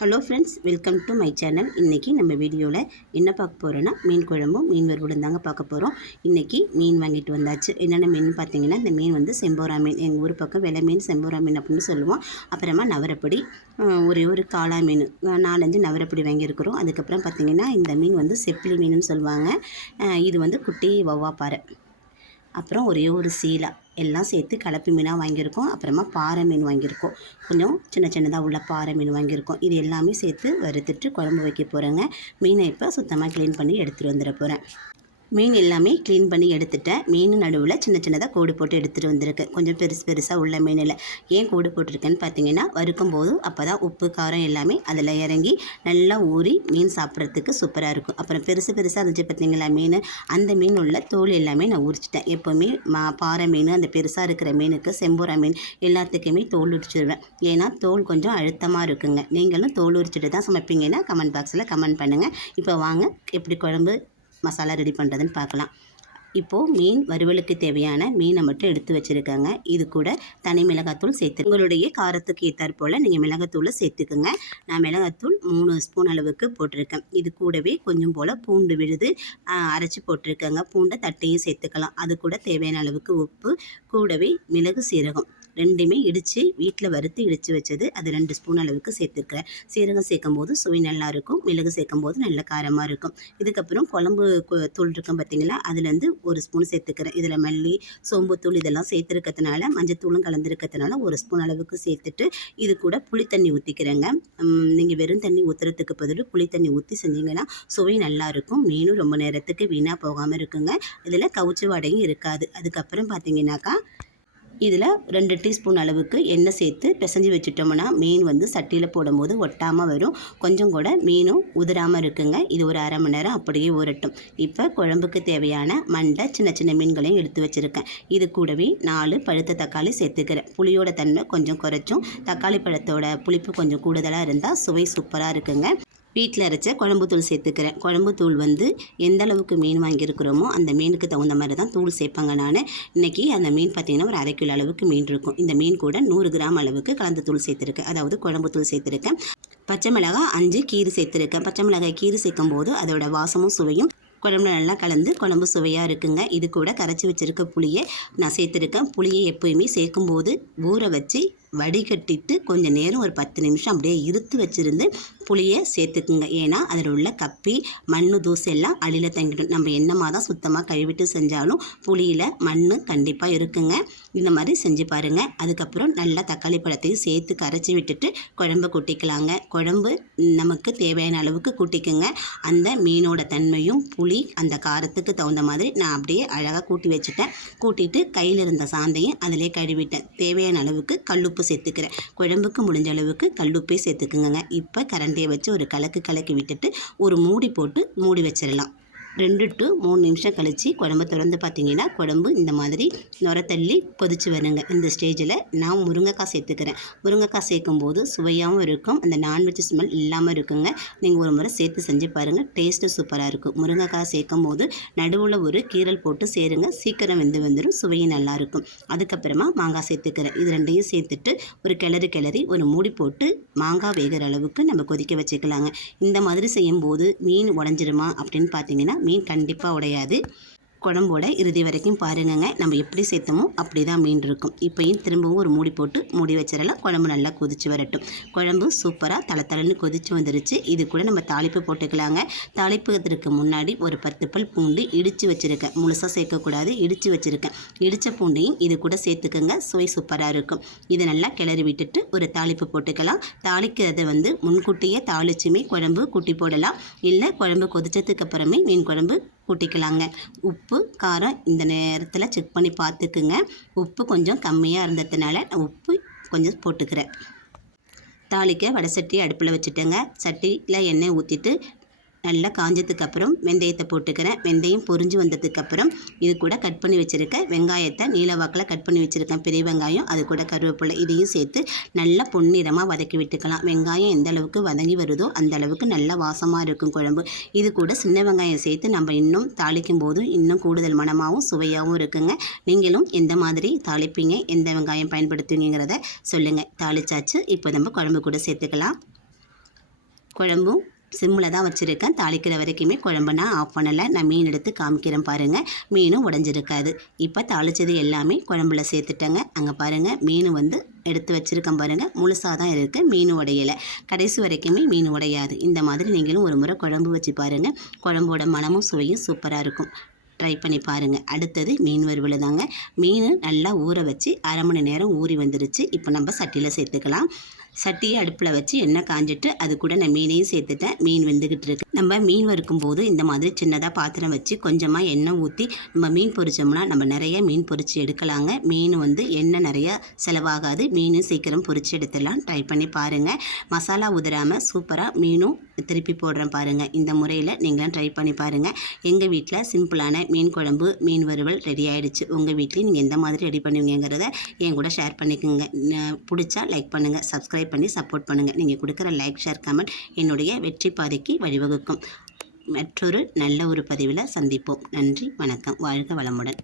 Hello friends, welcome to my channel. இன்றைக்கி நம்ம வீடியோவில் என்ன பார்க்க போகிறோன்னா மீன் குழம்பும் மீன் வறுவலும் தாங்க பார்க்க போகிறோம். இன்றைக்கி மீன் வாங்கிட்டு வந்தாச்சு. என்னென்ன மீன் பார்த்தீங்கன்னா, இந்த மீன் வந்து செம்போரா மீன், எங்கள் ஊர் பக்கம் வெலை மீன் செம்போரா மீன் அப்படின்னு சொல்லுவோம். அப்புறமா நவரப்படி, ஒரு காளா மீன், 4-5 நவரப்படி வாங்கியிருக்கிறோம். அதுக்கப்புறம் பார்த்திங்கன்னா இந்த மீன் வந்து செப்பிலி மீனுன்னு சொல்லுவாங்க. இது வந்து குட்டி வவ்வாப்பாறை, அப்புறம் ஒரே ஒரு சீலா, எல்லாம் சேர்த்து கலப்பி மீனாக வாங்கியிருக்கோம். அப்புறமா பாறை மீன் வாங்கியிருக்கோம். கொஞ்சம் சின்ன சின்னதாக உள்ள பாறை மீன் வாங்கியிருக்கோம். இது எல்லாமே சேர்த்து வறுத்துட்டு குழம்பு வைக்க போகிறேங்க. மீனை இப்போ சுத்தமாக க்ளீன் பண்ணி எடுத்துகிட்டு வந்துட போகிறேன். மீன் எல்லாமே க்ளீன் பண்ணி எடுத்துட்டேன். மீன் நடுவில் சின்ன சின்னதாக கோடு போட்டு எடுத்துகிட்டு வந்திருக்கேன். கொஞ்சம் பெருசாக உள்ள மீனில் ஏன் கோடு போட்டிருக்கேன்னு பார்த்தீங்கன்னா, வறுக்கும் போது அப்போ தான் உப்பு காரம் எல்லாமே அதில் இறங்கி நல்லா ஊறி மீன் சாப்பிட்றதுக்கு சூப்பராக இருக்கும். அப்புறம் பெருசாக இருந்துச்சு பார்த்தீங்களா மீன், அந்த மீன் உள்ள தோல் எல்லாமே நான் உரிச்சிட்டேன். எப்போவுமே பாறை மீன், அந்த பெருசாக இருக்கிற மீனுக்கு, செம்போரா மீன் எல்லாத்துக்குமே தோல் உரிச்சிடுவேன். ஏன்னா தோல் கொஞ்சம் அழுத்தமாக இருக்குங்க. நீங்களும் தோல் உரிச்சிட்டு தான் சமைப்பீங்கன்னா கமெண்ட் பாக்ஸில் கமெண்ட் பண்ணுங்கள். இப்போ வாங்க எப்படி குழம்பு மசாலா ரெடி பண்ணுறதுன்னு பார்க்கலாம். இப்போது மீன் வறுவலுக்கு தேவையான மீனை மட்டும் எடுத்து வச்சுருக்கேங்க. இது கூட தனி மிளகாத்தூள் சேர்த்து, உங்களுடைய காரத்துக்கு ஏற்றாற் போல் நீங்கள் மிளகாத்தூளை சேர்த்துக்குங்க. நான் மிளகாத்தூள் 3 ஸ்பூன் அளவுக்கு போட்டிருக்கேன். இது கூடவே கொஞ்சம் போல் பூண்டு விழுது அரைச்சி போட்டிருக்கேங்க. பூண்டை தட்டையும் சேர்த்துக்கலாம். அது கூட தேவையான அளவுக்கு உப்பு, கூடவே மிளகு சீரகம் ரெண்டுமே இடித்து வீட்டில் வறுத்து இடித்து வச்சது, அது 2 ஸ்பூன் அளவுக்கு சேர்த்துருக்கிறேன். சீரகம் சேர்க்கும் போது சுவை நல்லாயிருக்கும், மிளகு சேர்க்கும் போது நல்ல காரமாக இருக்கும். இதுக்கப்புறம் குழம்பு தூள் இருக்கும் பார்த்திங்களா, அதுலேருந்து 1 ஸ்பூன் சேர்த்துக்கிறேன். இதில் மல்லி, சோம்புத்தூள் இதெல்லாம் சேர்த்துருக்கிறதுனால, மஞ்சத்தூளும் கலந்துருக்கிறதுனால 1 ஸ்பூன் அளவுக்கு சேர்த்துட்டு இது கூட புளி தண்ணி ஊற்றிக்கிறேங்க. நீங்கள் வெறும் தண்ணி ஊற்றுறதுக்கு பதில் புளி தண்ணி ஊற்றி செஞ்சிங்கன்னா சுவை நல்லாயிருக்கும். மீனும் ரொம்ப நேரத்துக்கு வீணாக போகாமல் இருக்குங்க. இதில் கவுச்சி வாடையும் இருக்காது. அதுக்கப்புறம் பார்த்திங்கனாக்கா, இதில் 2 டீஸ்பூன் அளவுக்கு எண்ணெய் சேர்த்து பிசைஞ்சு வச்சுட்டோம்னா மீன் வந்து சட்டியில் போடும்போது ஒட்டாமல் வரும். கொஞ்சம் கூட மீனும் உதிராமல் இருக்குங்க. இது ஒரு அரை மணி நேரம் அப்படியே ஊறட்டும். இப்போ குழம்புக்கு தேவையான மண்டை சின்ன சின்ன மீன்களையும் எடுத்து வச்சுருக்கேன். இது கூடவே 4 பழுத்த தக்காளி சேர்த்துக்கிறேன். புளியோட தன்மை கொஞ்சம் குறைச்சும், தக்காளி பழத்தோட புளிப்பு கொஞ்சம் கூடுதலாக இருந்தால் சுவை சூப்பராக இருக்குங்க. வீட்டில் அரைச்ச குழம்பு தூள் சேர்த்துக்கிறேன். குழம்பு தூள் வந்து எந்த அளவுக்கு மீன் வாங்கியிருக்கிறோமோ அந்த மீனுக்கு தகுந்த மாதிரி தான் தூள் சேர்ப்பேங்க நான். இன்றைக்கி அந்த மீன் பார்த்திங்கன்னா ஒரு 1/2 கிலோ அளவுக்கு மீன் இருக்கும். இந்த மீன் கூட 100 கிராம் அளவுக்கு கலந்து தூள் சேர்த்துருக்கேன், அதாவது குழம்பு தூள் சேர்த்துருக்கேன். பச்சை மிளகாய் 5 கீரை சேர்த்துருக்கேன். பச்சை மிளகாய் கீரை சேர்க்கும் போது அதோட வாசமும் சுவையும் குழம்புல நல்லா கலந்து குழம்பு சுவையாக இருக்குங்க. இது கூட கரைச்சி வச்சுருக்க புளியை நான் சேர்த்துருக்கேன். புளியை எப்போயுமே சேர்க்கும்போது ஊற வச்சு வடிகட்டிட்டு கொஞ்சம் நேரம் ஒரு 10 நிமிஷம் அப்படியே இருத்து வச்சுருந்து புளியை சேர்த்துக்குங்க. ஏன்னா அதில் உள்ள கப்பி, மண், தூசு எல்லாம் அடியில் தங்கிடும். நம்ம என்னமாக தான் சுத்தமாக கழுவிட்டு செஞ்சாலும் புளியில் மண் கண்டிப்பாக இருக்குங்க. இந்த மாதிரி செஞ்சு பாருங்கள். அதுக்கப்புறம் நல்லா தக்காளி பழத்தையும் சேர்த்து கரைச்சி விட்டுட்டு குழம்பு கூட்டிக்கலாங்க. குழம்பு நமக்கு தேவையான அளவுக்கு கூட்டிக்குங்க. அந்த மீனோட தன்மையும் புளி அந்த காரத்துக்கு தகுந்த மாதிரி நான் அப்படியே அழகாக கூட்டி வச்சுட்டேன். கூட்டிட்டு கையில் இருந்த சாந்தையும் அதிலே கழுவிட்டேன். தேவையான அளவுக்கு கல்லுப்பு சேர்த்துக்கிறேன். குழம்புக்கு முடிஞ்ச அளவுக்கு கல்லுப்பே சேர்த்துக்குங்க. இப்போ கரண்டியை வச்சு ஒரு கலக்கி விட்டுட்டு ஒரு மூடி போட்டு மூடி வச்சிடலாம். 2 to 3 நிமிஷம் கழித்து குழம்பு திறந்து பார்த்திங்கன்னா குழம்பு இந்த மாதிரி நுர தள்ளி கொதிச்சு வருங்க. இந்த ஸ்டேஜில் நான் முருங்கைக்காய் சேர்த்துக்கிறேன். முருங்கைக்காய் சேர்க்கும் போது சுவையாகவும் இருக்கும், அந்த நான்வெஜ் ஸ்மெல் இல்லாமல் இருக்குங்க. நீங்கள் ஒரு முறை சேர்த்து செஞ்சு பாருங்கள், டேஸ்ட்டு சூப்பராக இருக்கும். முருங்கைக்காய் சேர்க்கும் போது நடுவில் ஒரு கீரல் போட்டு சேருங்க, சீக்கிரம் வந்துடும், சுவையும் நல்லாயிருக்கும். அதுக்கப்புறமா மாங்காய் சேர்த்துக்கிறேன். இது 2ஐயும் சேர்த்துட்டு ஒரு கிளறி ஒரு மூடி போட்டு மாங்காய் வேகிற அளவுக்கு நம்ம கொதிக்க வச்சுக்கலாங்க. இந்த மாதிரி செய்யும்போது மீன் உடஞ்சிருமா அப்படின்னு பார்த்தீங்கன்னா மீன் கண்டிப்பாக உடையாது. குழம்போட இறுதி வரைக்கும் பாருங்கங்க. நம்ம எப்படி சேர்த்தோமோ அப்படி தான் மீன் இருக்கும். இப்போயும் திரும்பவும் ஒரு மூடி போட்டு மூடி வச்சிடலாம். குழம்பு நல்லா கொதிச்சு வரட்டும். குழம்பு சூப்பராக தளன்னு கொதிச்சு வந்துருச்சு. இது கூட நம்ம தாளிப்பு போட்டுக்கலாங்க. தாளிப்புக்கு முன்னாடி ஒரு 10 பல் பூண்டு இடித்து வச்சுருக்கேன். முழுசாக சேர்க்கக்கூடாது, இடித்து வச்சுருக்கேன். இடித்த பூண்டையும் இது கூட சேர்த்துக்கோங்க, சுவை சூப்பராக இருக்கும். இதை நல்லா கிளறி விட்டுட்டு ஒரு தாளிப்பு போட்டுக்கலாம். தாளிக்கிறத வந்து முன்கூட்டியே தாளிச்சுமே குழம்பு கூட்டி போடலாம், இல்லை குழம்பு கொதிச்சதுக்கு அப்புறமே மீன் குழம்பு கூட்டிக்கலாங்க. உப்பு காரம் இந்த நேரத்தில் செக் பண்ணி பார்த்துக்குங்க. உப்பு கொஞ்சம் கம்மியாக இருந்ததுனால நான் உப்பு கொஞ்சம் போட்டுக்கிறேன். தாளிக்க வடை சட்டி அடுப்பில் வச்சுட்டேங்க. சட்டியில் எண்ணெய் ஊற்றிட்டு நல்லா காஞ்சதுக்கப்புறம் வெந்தயத்தை போட்டுக்கிறேன். வெந்தயம் பொரிஞ்சு வந்ததுக்கப்புறம் இது கூட கட் பண்ணி வச்சுருக்கேன் வெங்காயத்தை நீளவாக்கில் கட் பண்ணி வச்சுருக்கேன், பெரிய வெங்காயம், அது கூட கருவேப்பிலை, இதையும் சேர்த்து நல்லா பொன்னிறமாக வதக்கி விட்டுக்கலாம். வெங்காயம் எந்த அளவுக்கு வதங்கி வருதோ அந்த அளவுக்கு நல்லா வாசமாக இருக்கும் குழம்பு. இது கூட சின்ன வெங்காயம் சேர்த்து நம்ம இன்னும் தாளிக்கும் போது இன்னும் கூடுதல் மணமாகவும் சுவையாகவும் இருக்குங்க. நீங்களும் எந்த மாதிரி தாளிப்பீங்க, எந்த வெங்காயம் பயன்படுத்துவீங்கிறத சொல்லுங்கள். தாளிச்சாச்சு. இப்போ நம்ம குழம்பு கூட சேர்த்துக்கலாம். குழம்பும் சிம்மில் தான் வச்சுருக்கேன். தாளிக்கிற வரைக்குமே குழம்பு நான் ஆஃப் பண்ணலை. நான் மீன் எடுத்து காமிக்கிறேன் பாருங்கள். மீனும் உடஞ்சிருக்காது. இப்போ தாளித்தது எல்லாமே குழம்புல சேர்த்துட்டேங்க. அங்கே பாருங்கள், மீன் வந்து எடுத்து வச்சுருக்கேன் பாருங்கள். முழுசாக தான் இருக்குது, மீன் உடையலை. கடைசி வரைக்குமே மீன் உடையாது. இந்த மாதிரி நீங்களும் ஒரு முறை குழம்பு வச்சு பாருங்கள். குழம்போட மனமும் சுவையும் சூப்பராக இருக்கும். ட்ரை பண்ணி பாருங்கள். அடுத்தது மீன் வறுவல் தாங்க. மீன் நல்லா ஊற வச்சு அரை மணி நேரம் ஊறி வந்துருச்சு. இப்போ நம்ம சட்டியில் சேர்த்துக்கலாம். சட்டியை அடுப்பில் வச்சு எண்ணெய் காஞ்சிட்டு அது கூட நான் மீனையும் சேர்த்துட்டேன். மீன் வெந்துக்கிட்டு இருக்கு. நம்ம மீன் வறுக்கும் போது இந்த மாதிரி சின்னதாக பாத்திரம் வச்சு கொஞ்சமாக எண்ணெய் ஊற்றி நம்ம மீன் பொரிச்சோம்னா நம்ம நிறைய மீன் பொரித்து எடுக்கலாங்க. மீன் வந்து எண்ணெய் நிறையா செலவாகாது. மீனும் சீக்கிரம் பொரித்து எடுத்துடலாம். ட்ரை பண்ணி பாருங்கள். மசாலா உதிராமல் சூப்பராக மீனும் திருப்பி போடுறேன் பாருங்கள். இந்த முறையில் நீங்களும் ட்ரை பண்ணி பாருங்கள். எங்கள் வீட்டில் சிம்பிளான மீன் குழம்பு மீன் வறுவல் ரெடி ஆகிடுச்சு. உங்கள் வீட்லேயும் நீங்கள் எந்த மாதிரி ரெடி பண்ணுவீங்கிறத என் கூட ஷேர் பண்ணிக்கோங்க. பிடிச்சா லைக் பண்ணுங்கள், சப்ஸ்கிரைப் பண்ணி சப்போர்ட் பண்ணுங்கள். நீங்கள் கொடுக்குற லைக், ஷேர், கமெண்ட் என்னுடைய வெற்றி பாதைக்கு வழிவகுக்கும். மற்றொரு நல்ல ஒரு பதிவில் சந்திப்போம். நன்றி, வணக்கம். வாழ்க வளமுடன்.